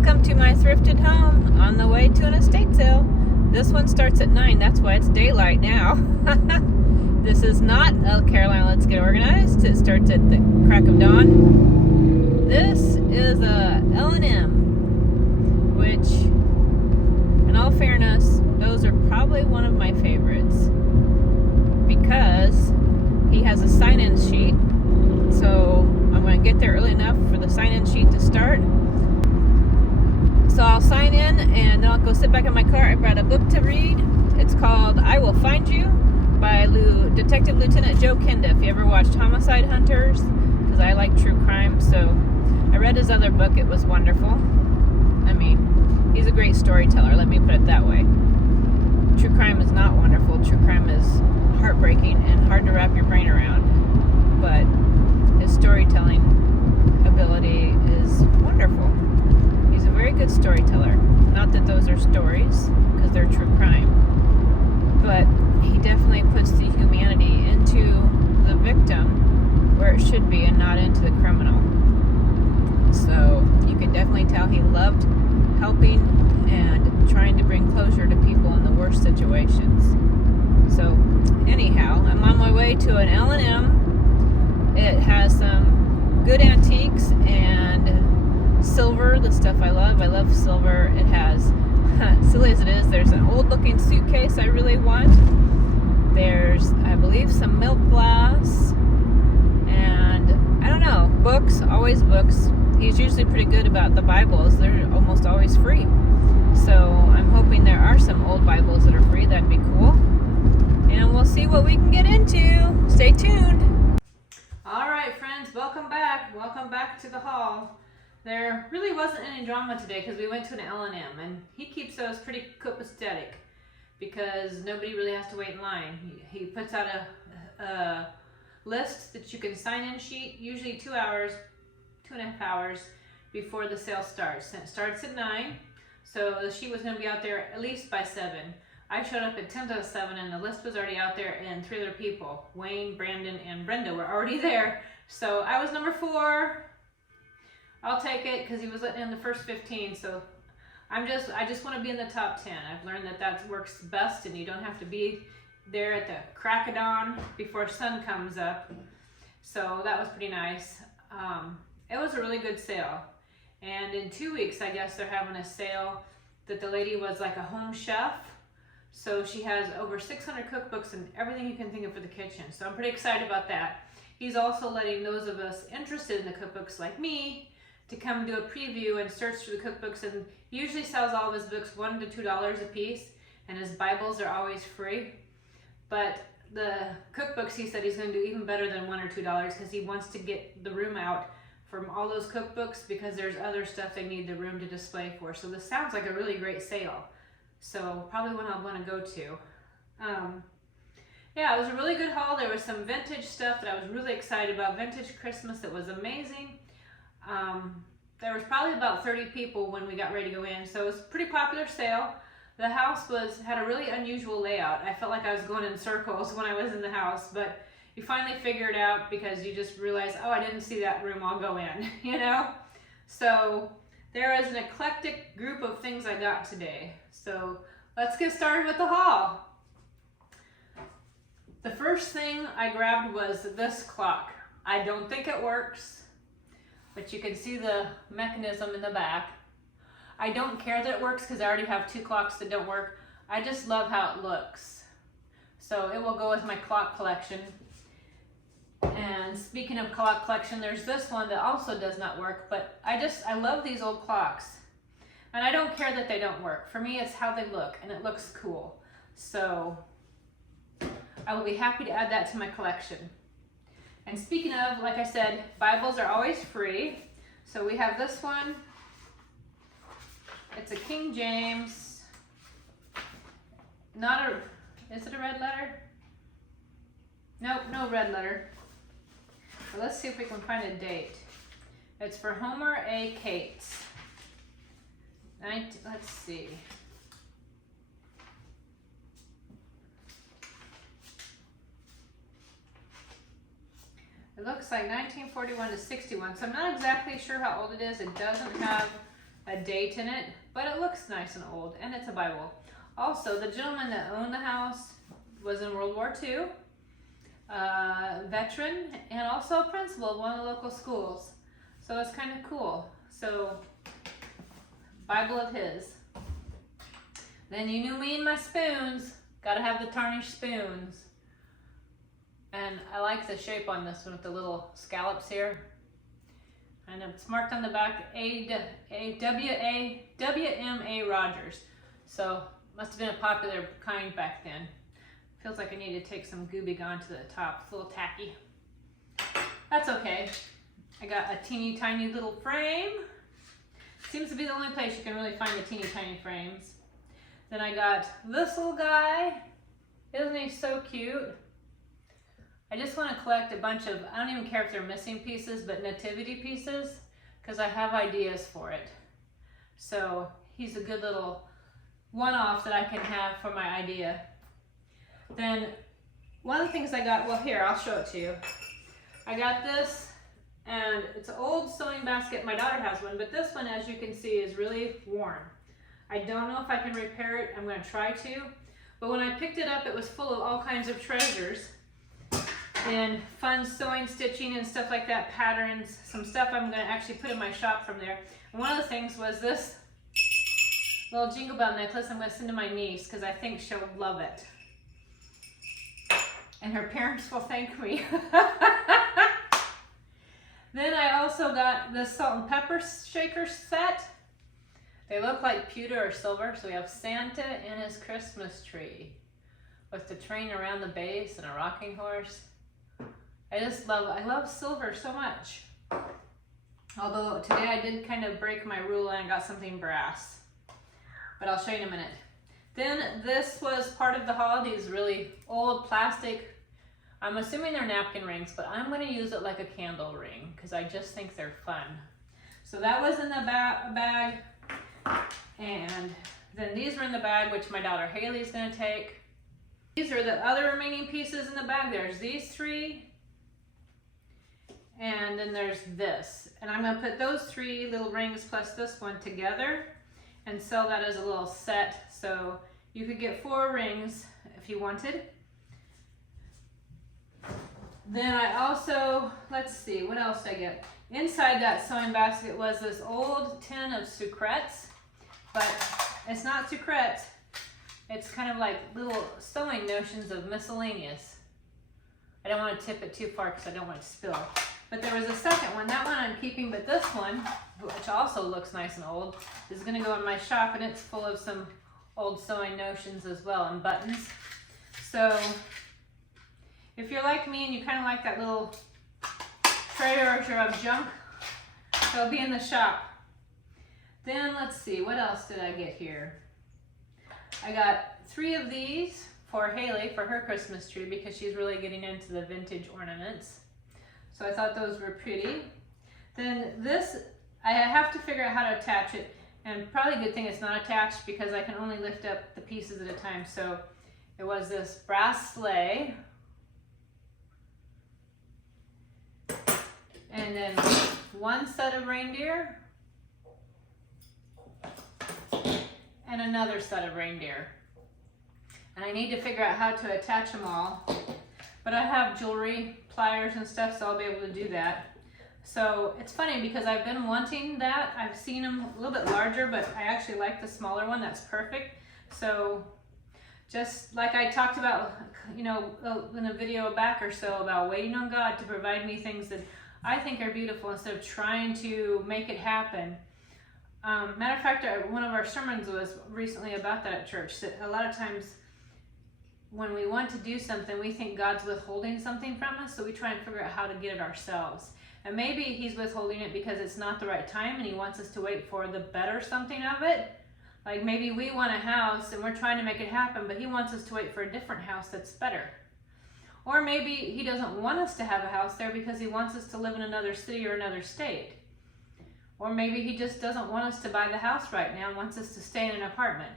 Welcome to my thrifted home on the way to an estate sale. This one starts at 9, that's why it's daylight now. This is not a Carolina Let's Get Organized. It starts at the crack of dawn. This is a L&M, which, in all fairness, those are probably one of my favorites because he has a sign-in sheet. So I'm going to get there early enough for the sign-in sheet to start. So I'll sign in and then I'll go sit back in my car. I brought a book to read. It's called I Will Find You by Detective Lieutenant Joe Kenda. If you ever watched Homicide Hunters, because I like true crime. So I read his other book. It was wonderful. I mean, he's a great storyteller. Let me put it that way. True crime is not wonderful. True crime is heartbreaking and hard to wrap your brain around. But his storytelling ability is wonderful. He's a very good storyteller. Not that those are stories, because they're true crime. But he definitely puts the humanity into the victim where it should be and not into the criminal. So you can definitely tell he loved helping and trying to bring closure to people in the worst situations. So anyhow, I'm on my way to an L&M. It has some good antiques and silver, the stuff I love. I love silver. It has, silly as it is, there's an old looking suitcase I really want. There's, I believe, some milk glass. And I don't know, books, always books. He's usually pretty good about the Bibles. They're almost always free. So I'm hoping there are some old Bibles that are free. That'd be cool. And we'll see what we can get into. Stay tuned. All right, friends, welcome back. Welcome back to the haul. There really wasn't any drama today because we went to an L&M, and he keeps those pretty copacetic because nobody really has to wait in line. He puts out a list that you can sign in sheet, usually 2.5 hours before the sale starts. And it starts at 9, so the sheet was going to be out there at least by 7. I showed up at 10 to 7 and the list was already out there, and 3 other people, Wayne, Brandon, and Brenda, were already there. So I was number 4. I'll take it because he was letting in the first 15. So I just want to be in the top 10. I've learned that works best, and you don't have to be there at the crack of dawn before sun comes up. So that was pretty nice. It was a really good sale. And in 2 weeks, I guess they're having a sale that the lady was like a home chef. So she has over 600 cookbooks and everything you can think of for the kitchen. So I'm pretty excited about that. He's also letting those of us interested in the cookbooks like me to come do a preview and search through the cookbooks, and he usually sells all of his books $1 to $2 a piece, and his Bibles are always free. But the cookbooks, he said he's going to do even better than $1 or $2 because he wants to get the room out from all those cookbooks because there's other stuff they need the room to display for. So this sounds like a really great sale. So probably one I'll want to go to. Yeah, it was a really good haul. There was some vintage stuff that I was really excited about. Vintage Christmas that was amazing. There was probably about 30 people when we got ready to go in, so it was a pretty popular sale. The house had a really unusual layout. I felt like I was going in circles when I was in the house, but you finally figure it out because you just realize, oh, I didn't see that room, I'll go in, you know? So there is an eclectic group of things I got today. So let's get started with the haul. The first thing I grabbed was this clock. I don't think it works, but you can see the mechanism in the back. I don't care that it works because I already have 2 clocks that don't work. I just love how it looks. So it will go with my clock collection. And speaking of clock collection, there's this one that also does not work, but I love these old clocks. And I don't care that they don't work. For me, it's how they look, and it looks cool. So I will be happy to add that to my collection. And speaking of, like I said, Bibles are always free. So we have this one. It's a King James. Is it a red letter? Nope, no red letter. But let's see if we can find a date. It's for Homer A. Cates. Let's see. It looks like 1941 to 61, so I'm not exactly sure how old it is. It doesn't have a date in it, but it looks nice and old, and it's a Bible. Also, the gentleman that owned the house was in World War II, veteran, and also a principal of one of the local schools. So it's kind of cool. So, Bible of his. Then you knew me and my spoons. Gotta have the tarnished spoons. And I like the shape on this one with the little scallops here. And it's marked on the back W.M.A. Rogers. So must have been a popular kind back then. Feels like I need to take some Gooby Gone to the top. It's a little tacky. That's okay. I got a teeny tiny little frame. Seems to be the only place you can really find the teeny tiny frames. Then I got this little guy. Isn't he so cute? I just want to collect a bunch of, I don't even care if they're missing pieces, but nativity pieces, because I have ideas for it. So he's a good little one-off that I can have for my idea. Then one of the things I got, well here, I'll show it to you. I got this, and it's an old sewing basket. My daughter has one, but this one, as you can see, is really worn. I don't know if I can repair it. I'm going to try to. But when I picked it up, it was full of all kinds of treasures and fun sewing, stitching, and stuff like that, patterns, some stuff I'm going to actually put in my shop from there. And one of the things was this little jingle bell necklace I'm going to send to my niece because I think she'll love it. And her parents will thank me. Then I also got this salt and pepper shaker set. They look like pewter or silver. So we have Santa and his Christmas tree with the train around the base and a rocking horse. I love silver so much. Although today I did kind of break my rule and I got something brass. But I'll show you in a minute. Then this was part of the haul, these really old plastic, I'm assuming they're napkin rings, but I'm going to use it like a candle ring because I just think they're fun. So that was in the bag. And then these were in the bag, which my daughter Haley's going to take. These are the other remaining pieces in the bag. There's these three. And then there's this. And I'm going to put those three little rings plus this one together and sell that as a little set. So you could get 4 rings if you wanted. Then I also, let's see, what else did I get? Inside that sewing basket was this old tin of sucrettes, but it's not sucrettes. It's kind of like little sewing notions of miscellaneous. I don't want to tip it too far because I don't want it to spill. But there was a second one. That one I'm keeping, but this one, which also looks nice and old, is going to go in my shop, and it's full of some old sewing notions as well and buttons. So if you're like me and you kind of like that little treasure of junk, it'll be in the shop. Then let's see, what else did I get here? I got 3 of these for Haley for her Christmas tree because she's really getting into the vintage ornaments. So I thought those were pretty. Then this, I have to figure out how to attach it, and probably a good thing it's not attached because I can only lift up the pieces at a time. So it was this brass sleigh, and then 1 set of reindeer, and another set of reindeer. And I need to figure out how to attach them all. But I have jewelry, pliers and stuff, so I'll be able to do that. So it's funny because I've been wanting that. I've seen them a little bit larger, but I actually like the smaller one. That's perfect. So just like I talked about, you know, in a video back or so about waiting on God to provide me things that I think are beautiful instead of trying to make it happen. Matter of fact, one of our sermons was recently about that at church. That a lot of times when we want to do something, we think God's withholding something from us, so we try and figure out how to get it ourselves. And maybe he's withholding it because it's not the right time and he wants us to wait for the better something of it. Like maybe we want a house and we're trying to make it happen, but he wants us to wait for a different house that's better. Or maybe he doesn't want us to have a house there because he wants us to live in another city or another state. Or maybe he just doesn't want us to buy the house right now and wants us to stay in an apartment.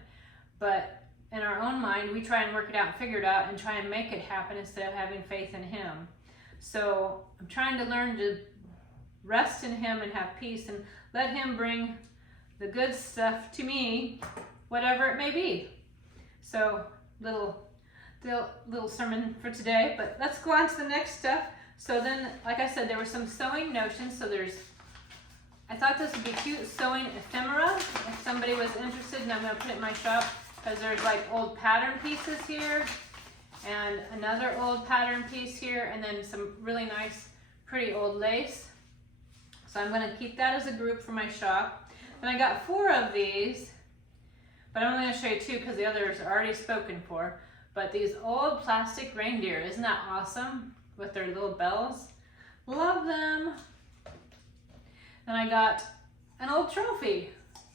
But in our own mind, we try and work it out and figure it out and try and make it happen instead of having faith in him. So I'm trying to learn to rest in him and have peace and let him bring the good stuff to me, whatever it may be. So little sermon for today, but let's go on to the next stuff. So then, like I said, there were some sewing notions. So I thought this would be cute, sewing ephemera, if somebody was interested, and I'm going to put it in my shop, because there's like old pattern pieces here, and another old pattern piece here, and then some really nice, pretty old lace. So I'm going to keep that as a group for my shop. And I got 4 of these, but I'm only going to show you 2 because the others are already spoken for. But these old plastic reindeer, isn't that awesome? With their little bells. Love them. Then I got an old trophy.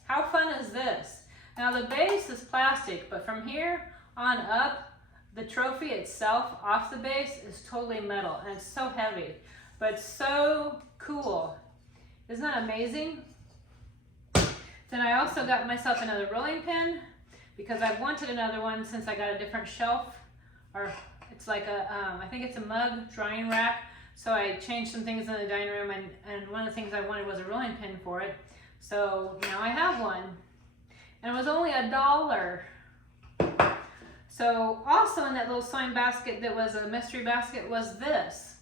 How fun is this? Now the base is plastic, but from here on up, the trophy itself off the base is totally metal, and it's so heavy, but it's so cool. Isn't that amazing? Then I also got myself another rolling pin because I've wanted another one since I got a different shelf, or it's like I think it's a mug drying rack. So I changed some things in the dining room, and one of the things I wanted was a rolling pin for it. So now I have one. And it was only $1. So also in that little sewing basket that was a mystery basket was this.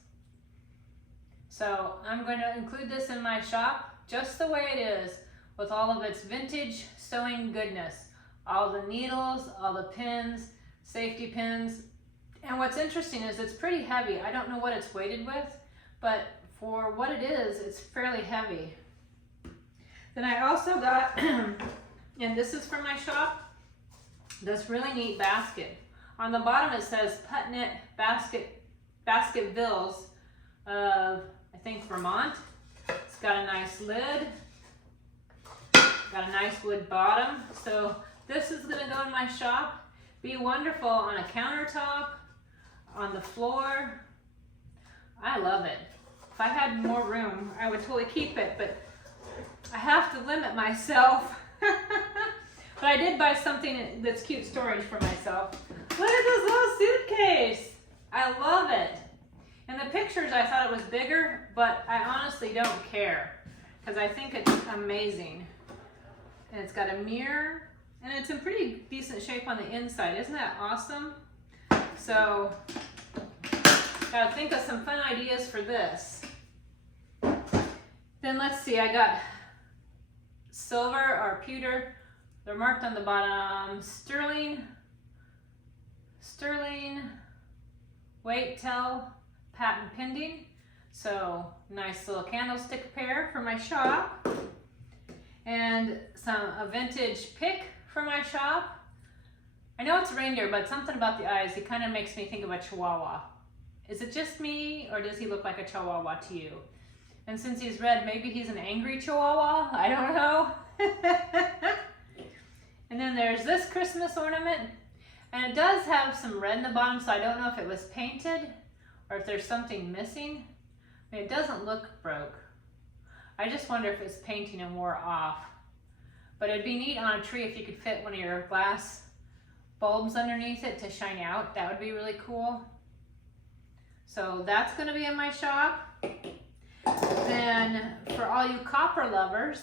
So I'm going to include this in my shop just the way it is, with all of its vintage sewing goodness. All the needles, all the pins, safety pins. And what's interesting is it's pretty heavy. I don't know what it's weighted with, but for what it is, it's fairly heavy. Then I also got, and this is from my shop, this really neat basket. On the bottom it says Putnett Basketvilles of, I think, Vermont. It's got a nice lid, got a nice wood bottom. So this is gonna go in my shop. Be wonderful on a countertop, on the floor. I love it. If I had more room, I would totally keep it, but I have to limit myself. But I did buy something that's cute storage for myself. Look at this little suitcase. I love it. In the pictures, I thought it was bigger, but I honestly don't care because I think it's amazing. And it's got a mirror, and it's in pretty decent shape on the inside. Isn't that awesome? So, gotta think of some fun ideas for this. Then let's see, I got silver or pewter. They're marked on the bottom. Sterling, weight, tell, patent pending. So nice little candlestick pair for my shop. And a vintage pick for my shop. I know it's a reindeer, but something about the eyes, he kind of makes me think of a chihuahua. Is it just me, or does he look like a chihuahua to you? And since he's red, maybe he's an angry chihuahua? I don't know. And then there's this Christmas ornament, and it does have some red in the bottom, so I don't know if it was painted or if there's something missing. I mean, it doesn't look broke. I just wonder if it's painting and wore off. But it'd be neat on a tree if you could fit one of your glass bulbs underneath it to shine out. That would be really cool. So that's going to be in my shop. Then for all you copper lovers,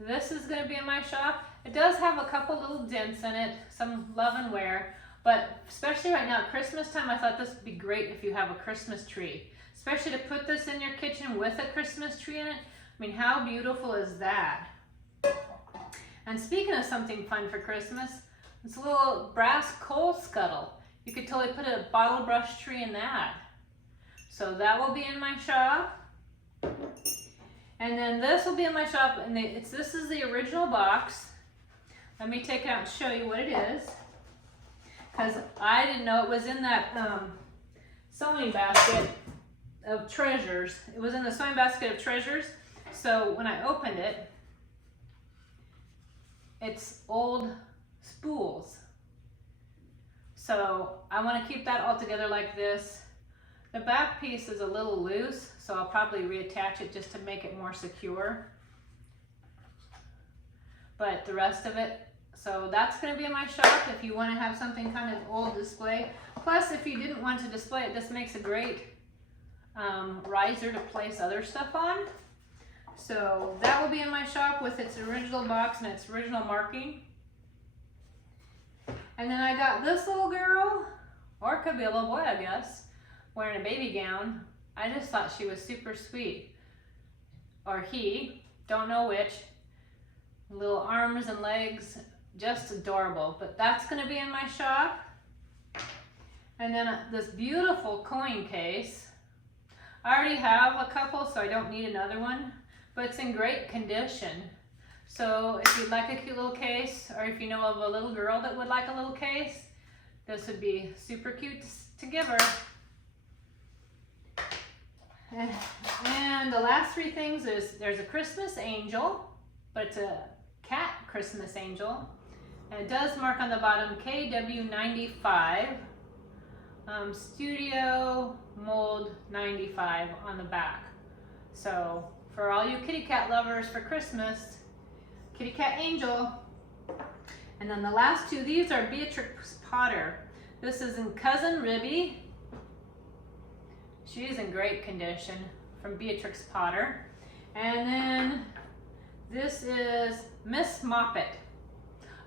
this is going to be in my shop. It does have a couple little dents in it, some love and wear, but especially right now at Christmas time, I thought this would be great if you have a Christmas tree. Especially to put this in your kitchen with a Christmas tree in it. I mean, how beautiful is that? And speaking of something fun for Christmas, it's a little brass coal scuttle. You could totally put a bottle brush tree in that. So that will be in my shop. And then this will be in my shop, and this is the original box. Let me take it out and show you what it is, because I didn't know it was in that sewing basket of treasures. It was in the sewing basket of treasures. So when I opened it, it's old spools. So I want to keep that all together like this. The back piece is a little loose, so I'll probably reattach it just to make it more secure. But the rest of it, so that's going to be in my shop if you want to have something kind of old display. Plus, if you didn't want to display it, this makes a great riser to place other stuff on. So that will be in my shop with its original box and its original marking. And then I got this little girl, or it could be a little boy, I guess, wearing a baby gown. I just thought she was super sweet. Or he, don't know which. Little arms and legs, just adorable. But that's gonna be in my shop. And then this beautiful coin case. I already have a couple, so I don't need another one, but it's in great condition. So if you'd like a cute little case, or if you know of a little girl that would like a little case, this would be super cute to give her. And the last three things is there's a Christmas angel, but it's a cat Christmas angel. And it does mark on the bottom KW95, Studio Mold 95 on the back. So for all you kitty cat lovers for Christmas, kitty cat angel. And then the last two, these are Beatrix Potter. This is in Cousin Ribby. She is in great condition, from Beatrix Potter. And then this is Miss Moppet.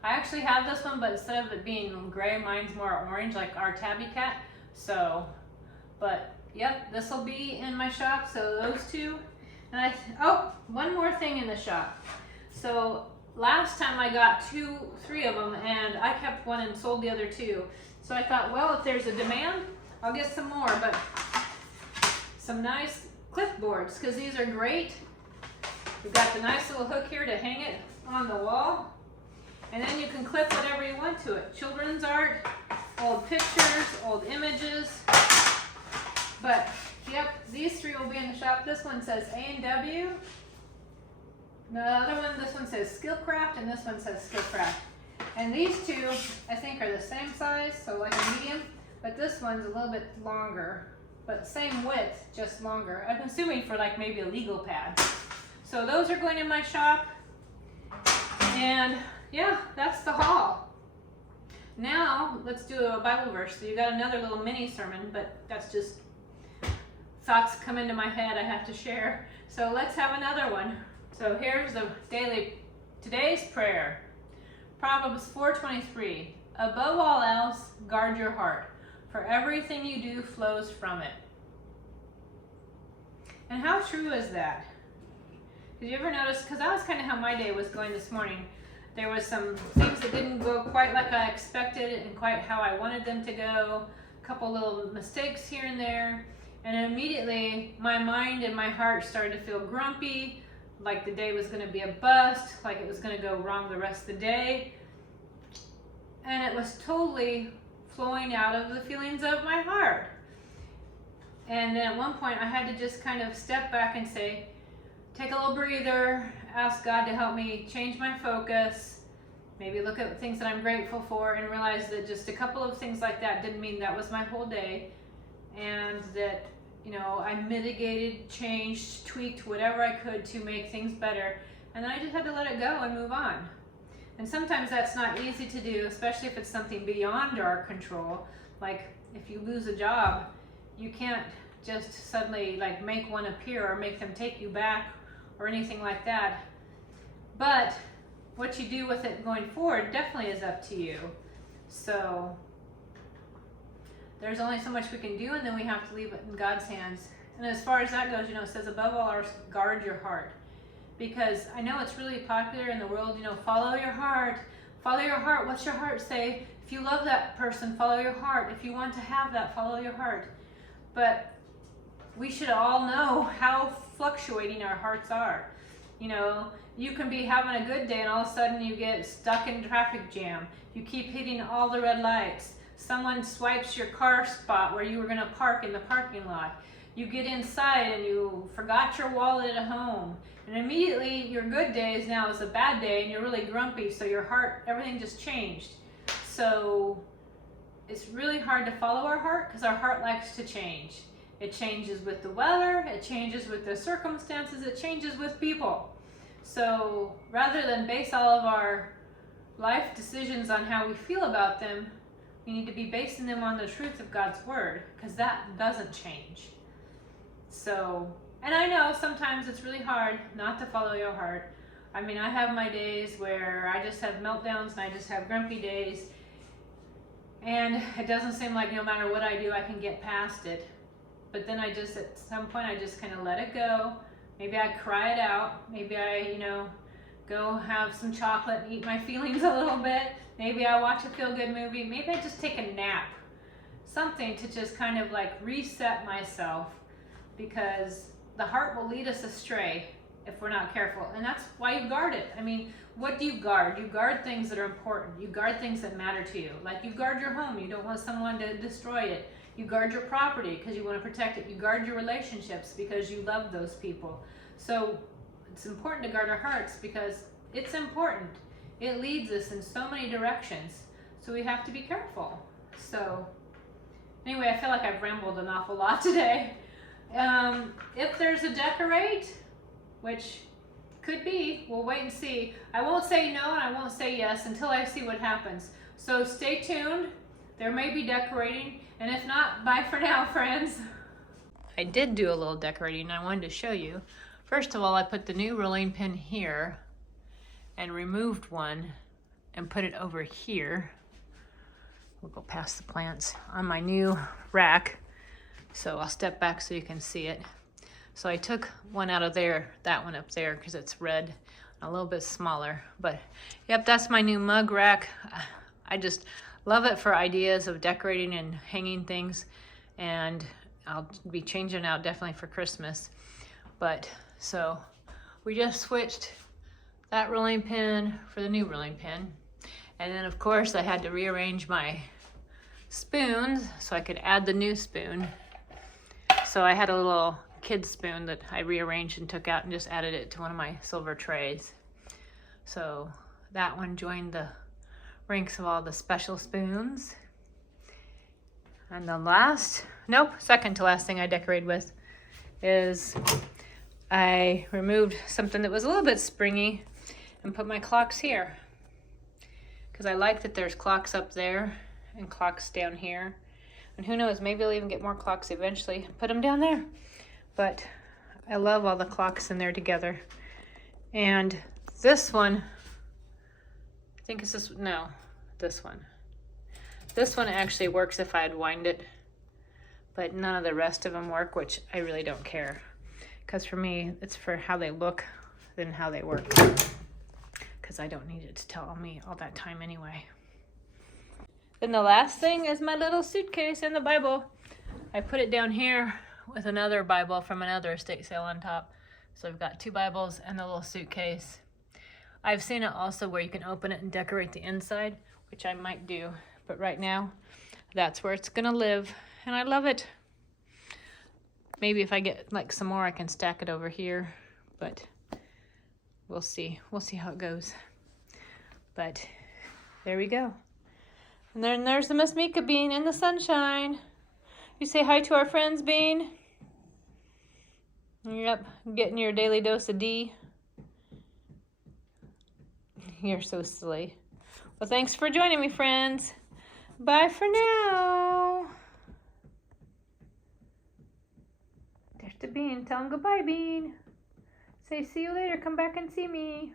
I actually have this one, but instead of it being gray, mine's more orange, like our tabby cat. So, but yep, this will be in my shop. So those two. And one more thing in the shop. So last time I got three of them, and I kept one and sold the other two. So I thought, well, if there's a demand, I'll get some more. But some nice clipboards, because these are great. We've got the nice little hook here to hang it on the wall. And then you can clip whatever you want to it. Children's art, old pictures, old images. But yep, these three will be in the shop. This one says A&W. The other one, this one says Skillcraft, and this one says Skillcraft. And these two, I think, are the same size, so like a medium. But this one's a little bit longer, but same width, just longer. I'm assuming for like maybe a legal pad. So those are going in my shop. And yeah, that's the haul. Now let's do a Bible verse. So you got another little mini sermon, but that's just thoughts come into my head I have to share. So let's have another one. So here's the today's prayer. Proverbs 4:23. Above all else, guard your heart, for everything you do flows from it. And how true is that? Did you ever notice, because that was kind of how my day was going this morning. There was some things that didn't go quite like I expected and quite how I wanted them to go. A couple little mistakes here and there. And immediately my mind and my heart started to feel grumpy, like the day was going to be a bust, like it was going to go wrong the rest of the day. And it was totally flowing out of the feelings of my heart. And then at one point I had to just kind of step back and say, take a little breather, ask God to help me change my focus, maybe look at things that I'm grateful for, and realize that just a couple of things like that didn't mean that was my whole day, and that, you know, I mitigated, changed, tweaked whatever I could to make things better, and then I just had to let it go and move on. And sometimes that's not easy to do, especially if it's something beyond our control. Like if you lose a job, you can't just suddenly like make one appear or make them take you back or anything like that. But what you do with it going forward definitely is up to you. So there's only so much we can do, and then we have to leave it in God's hands. And as far as that goes, you know, it says above all else, guard your heart. Because I know it's really popular in the world, you know, follow your heart. Follow your heart. What's your heart say? If you love that person, follow your heart. If you want to have that, follow your heart. But we should all know how fluctuating our hearts are. You know, you can be having a good day and all of a sudden you get stuck in traffic jam. You keep hitting all the red lights. Someone swipes your car spot where you were going to park in the parking lot. You get inside and you forgot your wallet at home. And immediately your good day now is a bad day and you're really grumpy, so your heart, everything just changed. So it's really hard to follow our heart because our heart likes to change. It changes with the weather, it changes with the circumstances, it changes with people. So rather than base all of our life decisions on how we feel about them, we need to be basing them on the truth of God's word, because that doesn't change. So And I know sometimes it's really hard not to follow your heart. I mean, I have my days where I just have meltdowns and I just have grumpy days. And it doesn't seem like no matter what I do, I can get past it. But then I just, at some point, I just kind of let it go. Maybe I cry it out. Maybe I, go have some chocolate and eat my feelings a little bit. Maybe I watch a feel-good movie. Maybe I just take a nap. Something to just kind of like reset myself, because the heart will lead us astray if we're not careful. And that's why you guard it. I mean, what do you guard? You guard things that are important. You guard things that matter to you. Like you guard your home. You don't want someone to destroy it. You guard your property because you want to protect it. You guard your relationships because you love those people. So it's important to guard our hearts because it's important. It leads us in so many directions. So we have to be careful. So anyway, I feel like I've rambled an awful lot today. If there's a decorate, which could be, we'll wait and see. I won't say no and I won't say yes until I see what happens. So stay tuned. There may be decorating, and if not, bye for now, friends. I did do a little decorating and I wanted to show you. First of all, I put the new rolling pin here and removed one and put it over here. We'll go past the plants on my new rack. So I'll step back so you can see it. So I took one out of there, that one up there, because it's red, a little bit smaller. But yep, that's my new mug rack. I just love it for ideas of decorating and hanging things. And I'll be changing out definitely for Christmas. But so we just switched that rolling pin for the new rolling pin. And then of course I had to rearrange my spoons so I could add the new spoon. So I had a little kid's spoon that I rearranged and took out and just added it to one of my silver trays. So that one joined the ranks of all the special spoons. And the second to last thing I decorated with is I removed something that was a little bit springy and put my clocks here. Because I like that there's clocks up there and clocks down here. And who knows, maybe I'll even get more clocks eventually. Put them down there. But I love all the clocks in there together. And this one, I think it's this one. This one actually works if I'd wind it. But none of the rest of them work, which I really don't care. Because for me, it's for how they look than how they work. Because I don't need it to tell me all that time anyway. Then the last thing is my little suitcase and the Bible. I put it down here with another Bible from another estate sale on top. So I've got 2 Bibles and the little suitcase. I've seen it also where you can open it and decorate the inside, which I might do. But right now, that's where it's gonna live. And I love it. Maybe if I get like some more, I can stack it over here. But we'll see. We'll see how it goes. But there we go. And then there's the Miss Mika bean in the sunshine. You say hi to our friends, Bean? Yep, getting your daily dose of D. You're so silly. Well, thanks for joining me, friends. Bye for now. There's the Bean. Tell him goodbye, Bean. Say see you later. Come back and see me.